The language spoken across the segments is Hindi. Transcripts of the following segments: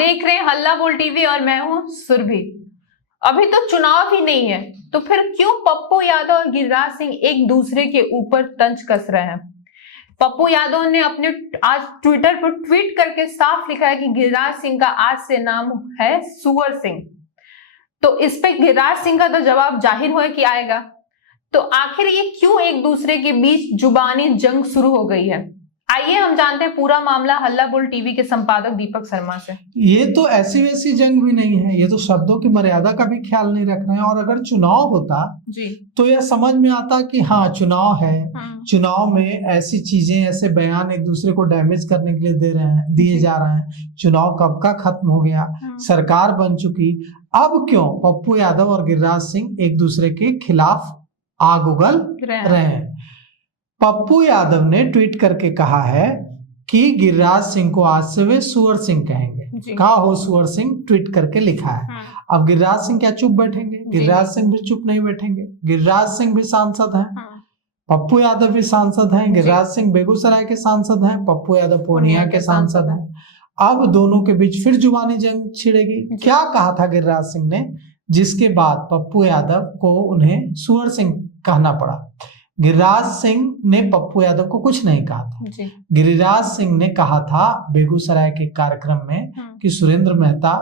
देख रहे हैं हल्ला बोल टीवी और मैं हूं सुरभि। अभी तो चुनाव ही नहीं है तो फिर क्यों पप्पू यादव और गिरिराज सिंह एक दूसरे के ऊपर तंज कस रहे हैं। पप्पू यादव ने अपने आज ट्विटर पर ट्वीट करके साफ लिखा है कि गिरिराज सिंह का आज से नाम है सुअर सिंह। तो इस पे गिरिराज सिंह का तो जवाब जाहिर हो कि आएगा। तो आखिर ये क्यों एक दूसरे के बीच जुबानी जंग शुरू हो गई है, आइए हम जानते हैं पूरा मामला हल्ला बोल टीवी के संपादक दीपक शर्मा से। ये तो ऐसी वैसी जंग भी नहीं है, ये तो शब्दों की मर्यादा का भी ख्याल नहीं रख रहे हैं। और अगर चुनाव होता जी तो यह समझ में आता कि हाँ चुनाव है, चुनाव में ऐसी चीजें, ऐसे बयान एक दूसरे को डैमेज करने के लिए दिए जा रहे हैं। चुनाव कब का खत्म हो गया, सरकार बन चुकी, अब क्यों पप्पू यादव और गिरिराज सिंह एक दूसरे के खिलाफ आग उगल रहे हैं। पप्पू यादव ने ट्वीट करके कहा है कि गिरिराज सिंह को आज से वे सुअर सिंह कहेंगे। कहा हो सुअर सिंह, ट्वीट करके लिखा है। अब गिरिराज सिंह क्या चुप बैठेंगे? गिरिराज सिंह भी चुप नहीं बैठेंगे। गिरिराज सिंह भी सांसद हैं, पप्पू यादव भी सांसद हैं। गिरिराज सिंह बेगूसराय के सांसद हैं, पप्पू यादव पूर्णिया के सांसद हैं। अब दोनों के बीच फिर जुबानी जंग छिड़ेगी। क्या कहा था गिरिराज सिंह ने, जिसके बाद पप्पू यादव को उन्हें सुअर सिंह कहना पड़ा? गिरिराज सिंह ने पप्पू यादव को कुछ नहीं कहा था। गिरिराज सिंह ने कहा था बेगूसराय के कार्यक्रम में कि सुरेंद्र मेहता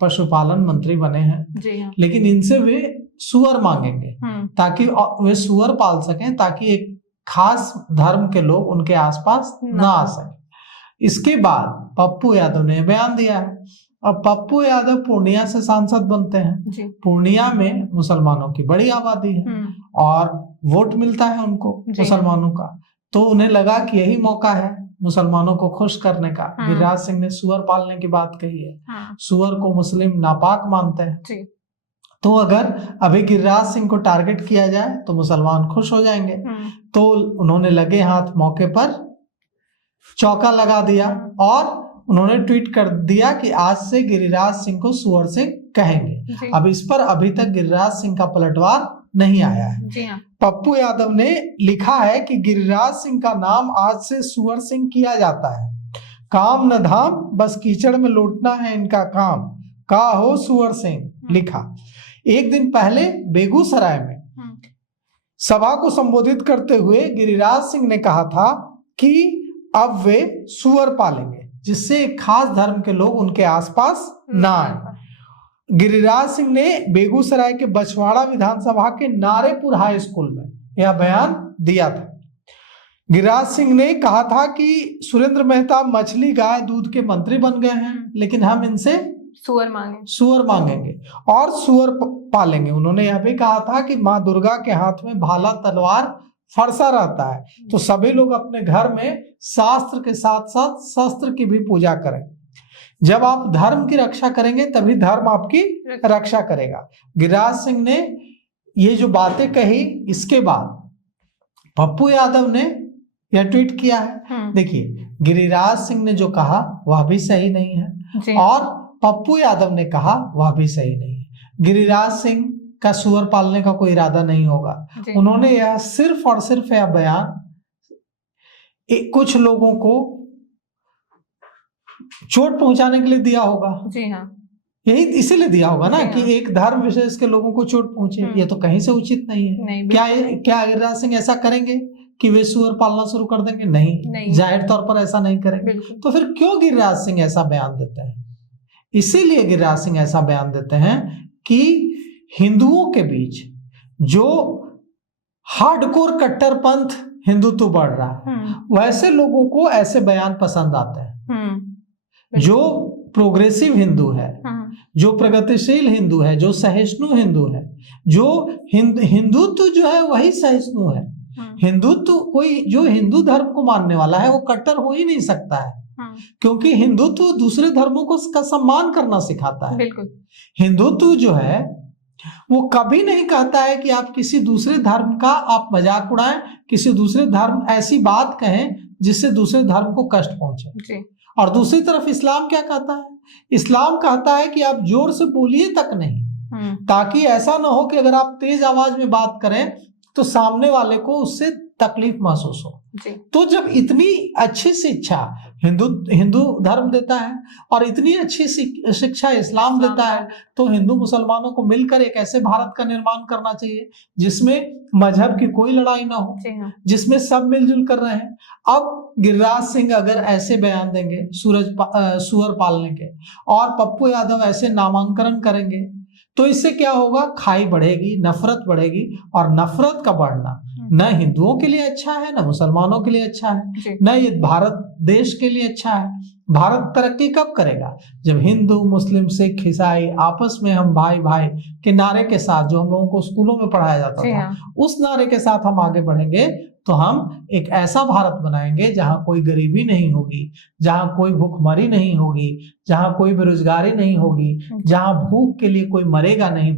पशुपालन मंत्री बने हैं, लेकिन इनसे वे सुअर मांगेंगे ताकि वे सुअर पाल सकें, ताकि एक खास धर्म के लोग उनके आसपास ना आ सके। इसके बाद पप्पू यादव ने बयान दिया है। अब पप्पू यादव पूर्णिया से सांसद बनते हैं। पूर्णिया में मुसलमानों की बड़ी आबादी है और वोट मिलता है उनको मुसलमानों का, तो उन्हें लगा कि यही मौका है मुसलमानों को खुश करने का। गिरिराज सिंह ने सुअर पालने की बात कही है। सुअर को मुस्लिम नापाक मानते हैं, तो अगर अभी गिरिराज सिंह को टारगेट किया जाए तो मुसलमान खुश हो जाएंगे। तो उन्होंने लगे हाथ मौके पर चौका लगा दिया और उन्होंने ट्वीट कर दिया कि आज से गिरिराज सिंह को सुअर सिंह कहेंगे। अब इस पर अभी तक गिरिराज सिंह का पलटवार नहीं आया है। पप्पू यादव ने लिखा है कि गिरिराज सिंह का नाम आज से सुअर सिंह किया जाता है। काम न धाम, बस कीचड़ में लौटना है इनका काम, का हो सुअर सिंह लिखा। एक दिन पहले बेगूसराय में सभा को संबोधित करते हुए गिरिराज सिंह ने कहा था कि अब वे सुअर पालेंगे जिससे एक खास धर्म के लोग उनके आसपास ना आए। गिरिराज सिंह ने बेगूसराय के बछवाड़ा विधानसभा के नारेपुर हाई स्कूल में यह बयान दिया था। गिरिराज सिंह ने कहा था कि सुरेंद्र मेहता मछली गाय दूध के मंत्री बन गए हैं, लेकिन हम इनसे सुअर मांगेंगे और सुअर पालेंगे। उन्होंने यह भी कहा था कि माँ दुर्गा के हाथ में भाला तलवार फरसा रहता है, तो सभी लोग अपने घर में शास्त्र के साथ साथ शस्त्र की भी पूजा करें। जब आप धर्म की रक्षा करेंगे तभी धर्म आपकी रक्षा करेगा। गिरिराज सिंह ने ये जो बातें कही, इसके बाद पप्पू यादव ने यह ट्वीट किया है। देखिए, गिरिराज सिंह ने जो कहा वह भी सही नहीं है और पप्पू यादव ने कहा वह भी सही नहीं है। गिरिराज सिंह का सुअर पालने का कोई इरादा नहीं होगा। उन्होंने यह सिर्फ और सिर्फ यह बयान कुछ लोगों को चोट पहुंचाने के लिए दिया होगा। जी हाँ, यही इसीलिए दिया होगा ना कि एक धर्म विशेष के लोगों को चोट पहुंचे। ये तो कहीं से उचित नहीं है। क्या गिरिराज सिंह ऐसा करेंगे कि वे सुअर पालना शुरू कर देंगे? नहीं। जाहिर तौर पर ऐसा नहीं करेंगे। तो फिर क्यों गिरिराज सिंह ऐसा बयान देते हैं? इसीलिए गिरिराज सिंह ऐसा बयान देते हैं कि हिंदुओं के बीच जो हार्डकोर कट्टरपंथ हिंदुत्व बढ़ रहा है, वैसे लोगों को ऐसे बयान पसंद आते हैं। जो प्रोग्रेसिव हिंदू है, जो प्रगतिशील हिंदू है, जो सहिष्णु हिंदू है, जो हिंदुत्व जो है वही सहिष्णु है। हिंदुत्व, कोई जो हिंदू धर्म को मानने वाला है वो कट्टर हो ही नहीं सकता है, क्योंकि हिंदुत्व दूसरे धर्मों को का सम्मान करना सिखाता है। बिल्कुल, हिंदुत्व जो है वो कभी नहीं कहता है कि आप किसी दूसरे धर्म का आप मजाक उड़ाएं, किसी दूसरे धर्म ऐसी बात कहें जिससे दूसरे धर्म को कष्ट पहुंचे। और दूसरी तरफ इस्लाम क्या कहता है? इस्लाम कहता है कि आप जोर से बोलिए तक नहीं, ताकि ऐसा ना हो कि अगर आप तेज आवाज में बात करें तो सामने वाले को उससे तकलीफ महसूस हो। जी। तो जब इतनी अच्छी शिक्षा हिंदू धर्म देता है और इतनी अच्छी शिक्षा इस्लाम देता है, तो हिंदू मुसलमानों को मिलकर एक ऐसे भारत का निर्माण करना चाहिए जिसमें मजहब की कोई लड़ाई ना हो, जिसमें सब मिलजुल कर रहे हैं। अब गिरिराज सिंह अगर ऐसे बयान देंगे सुअर पालने के, और पप्पू यादव ऐसे नामांकन करेंगे, तो इससे क्या होगा? खाई बढ़ेगी, नफरत बढ़ेगी, और नफरत का बढ़ना न हिंदुओं के लिए अच्छा है, न मुसलमानों के लिए अच्छा है, न ये भारत देश के लिए अच्छा है। भारत तरक्की कब करेगा? जब हिंदू, मुस्लिम, सिख, ईसाई आपस में हम भाई भाई के नारे के साथ, जो हम लोगों को स्कूलों में पढ़ाया जाता था, उस नारे के साथ हम आगे बढ़ेंगे, तो हम एक ऐसा भारत बनाएंगे जहां कोई गरीबी नहीं होगी, जहां कोई भूखमरी नहीं होगी, जहां कोई बेरोजगारी नहीं होगी, जहां भूख के लिए कोई मरेगा नहीं,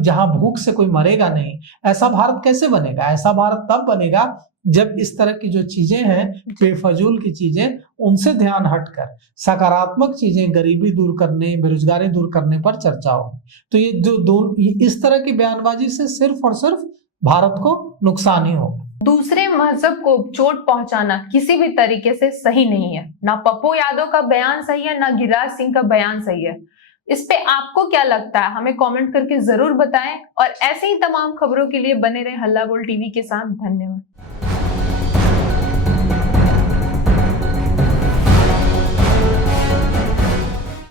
जहां भूख से कोई मरेगा नहीं। ऐसा भारत कैसे बनेगा? ऐसा भारत तब बनेगा जब इस तरह की जो चीजें हैं, बेफजूल की चीजें, उनसे ध्यान हटकर सकारात्मक चीजें, गरीबी दूर करने, बेरोजगारी दूर करने पर चर्चा हो। तो ये जो इस तरह की बयानबाजी से सिर्फ और सिर्फ भारत को नुकसान ही हो। दूसरे मजहब को चोट पहुंचाना किसी भी तरीके से सही नहीं है। ना पप्पू यादव का बयान सही है, ना गिरिराज सिंह का बयान सही है। इस पे आपको क्या लगता है? हमें कमेंट करके जरूर बताएं, और ऐसे ही तमाम खबरों के लिए बने रहे हल्ला बोल टीवी के साथ। धन्यवाद।